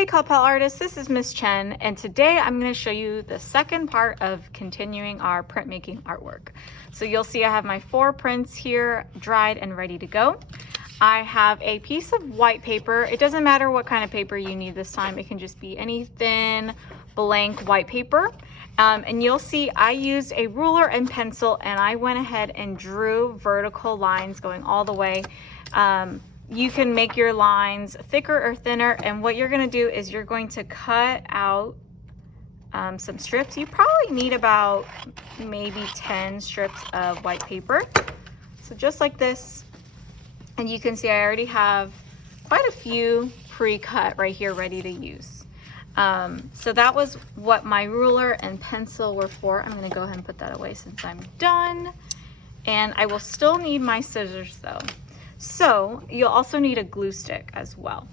Hey Pal artists, this is Miss Chen, and today I'm going to show you the second part of continuing our printmaking artwork. So you'll see I have my 4 prints here dried and ready to go. I have a piece of white paper. It doesn't matter what kind of paper you need this time. It can just be any thin blank white paper. And you'll see I used a ruler and pencil, and I went ahead and drew vertical lines going all the way. You can make your lines thicker or thinner, and what you're going to do is you're going to cut out some strips. You probably need about maybe 10 strips of white paper. So just like this, and you can see I already have quite a few pre-cut right here ready to use. So that was what my ruler and pencil were for. I'm going to go ahead and put that away since I'm done, and I will still need my scissors though. So you'll also need a glue stick as well.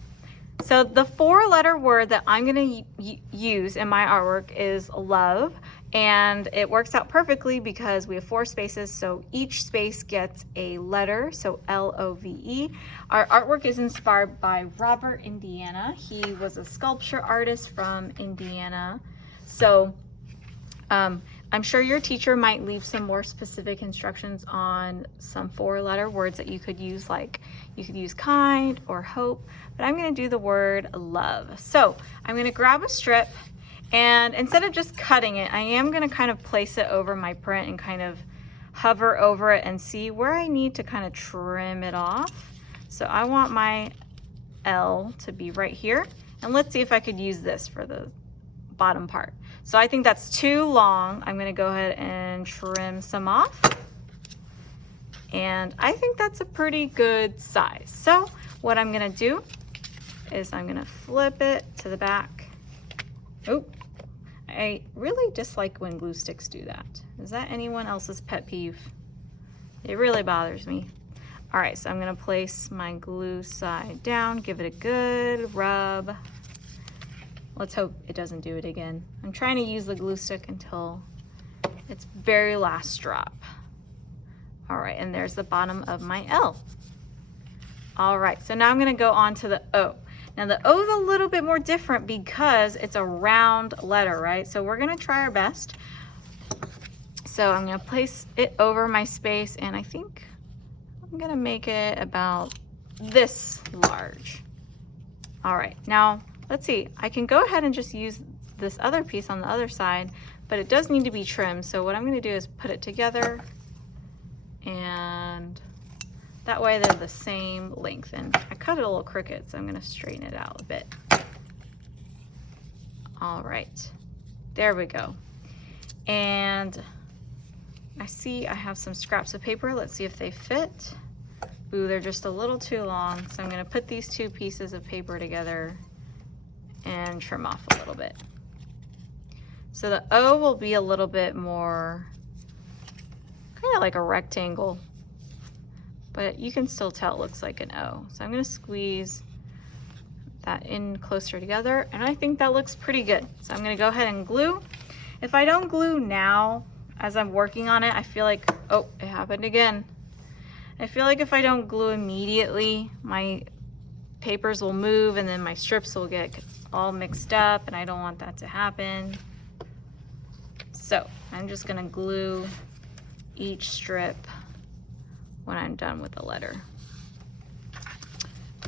So the 4-letter word that I'm going to use in my artwork is love, and it works out perfectly because we have 4 spaces, so each space gets a letter, so L-O-V-E. Our artwork is inspired by Robert, Indiana. He was a sculpture artist from Indiana. So I'm sure your teacher might leave some more specific instructions on some 4-letter words that you could use, like you could use kind or hope, but I'm going to do the word love. So I'm going to grab a strip, and instead of just cutting it, I am going to kind of place it over my print and kind of hover over it and see where I need to kind of trim it off. So I want my L to be right here, and let's see if I could use this for the bottom part. So I think that's too long. I'm going to go ahead and trim some off. And I think that's a pretty good size. So what I'm going to do is I'm going to flip it to the back. Oh, I really dislike when glue sticks do that. Is that anyone else's pet peeve? It really bothers me. All right, so I'm going to place my glue side down, give it a good rub. Let's hope it doesn't do it again. I'm trying to use the glue stick until its very last drop. All right, and there's the bottom of my L. All right, so now I'm gonna go on to the O. Now the O is a little bit more different because it's a round letter, right? So we're gonna try our best. So I'm gonna place it over my space, and I think I'm gonna make it about this large. All right, now, let's see, I can go ahead and just use this other piece on the other side, but it does need to be trimmed. So what I'm going to do is put it together, and that way they're the same length. And I cut it a little crooked, so I'm going to straighten it out a bit. All right, there we go. And I see I have some scraps of paper. Let's see if they fit. Ooh, they're just a little too long. So I'm going to put these 2 pieces of paper together and trim off a little bit. So the O will be a little bit more kind of like a rectangle, but you can still tell it looks like an O. So I'm going to squeeze that in closer together, and I think that looks pretty good. So I'm going to go ahead and glue. If I don't glue now as I'm working on it, I feel like, oh, it happened again. I feel like if I don't glue immediately, my papers will move and then my strips will get all mixed up, and I don't want that to happen. So I'm just gonna glue each strip when I'm done with the letter.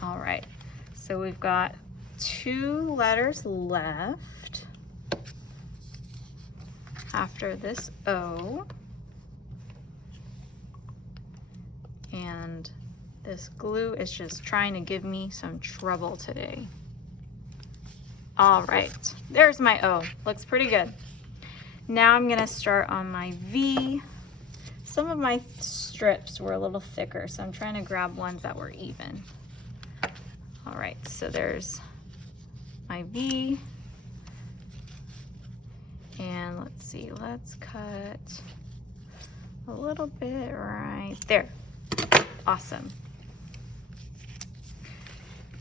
All right, so we've got 2 letters left after this O. And this glue is just trying to give me some trouble today. All right, there's my O. Looks pretty good. Now I'm gonna start on my V. Some of my strips were a little thicker, so I'm trying to grab ones that were even. All right, so there's my V. And let's see, let's cut a little bit right there. Awesome.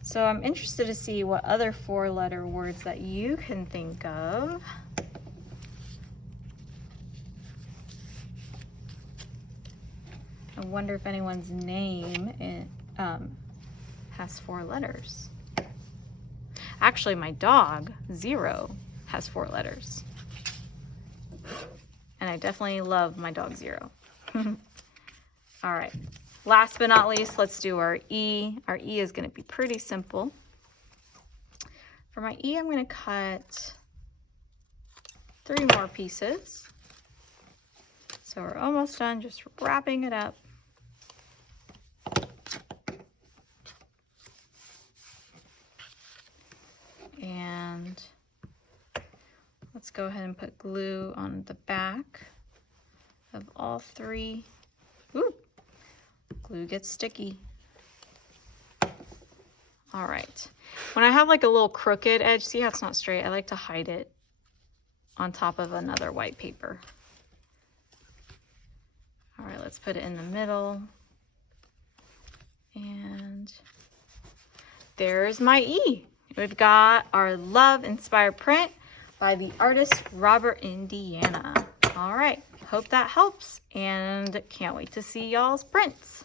So I'm interested to see what other 4-letter words that you can think of. I wonder if anyone's name has 4 letters. Actually, my dog, Zero, has 4 letters. And I definitely love my dog, Zero. All right, last but not least, let's do our E. Our E is gonna be pretty simple. For my E, I'm gonna cut 3 more pieces. So we're almost done, just wrapping it up. And let's go ahead and put glue on the back of all 3. Ooh, glue gets sticky. All right, when I have like a little crooked edge, see how it's not straight, I like to hide it on top of another white paper. All right, let's put it in the middle. And there's my E. We've got our Love Inspired print by the artist Robert Indiana. All right, hope that helps and can't wait to see y'all's prints.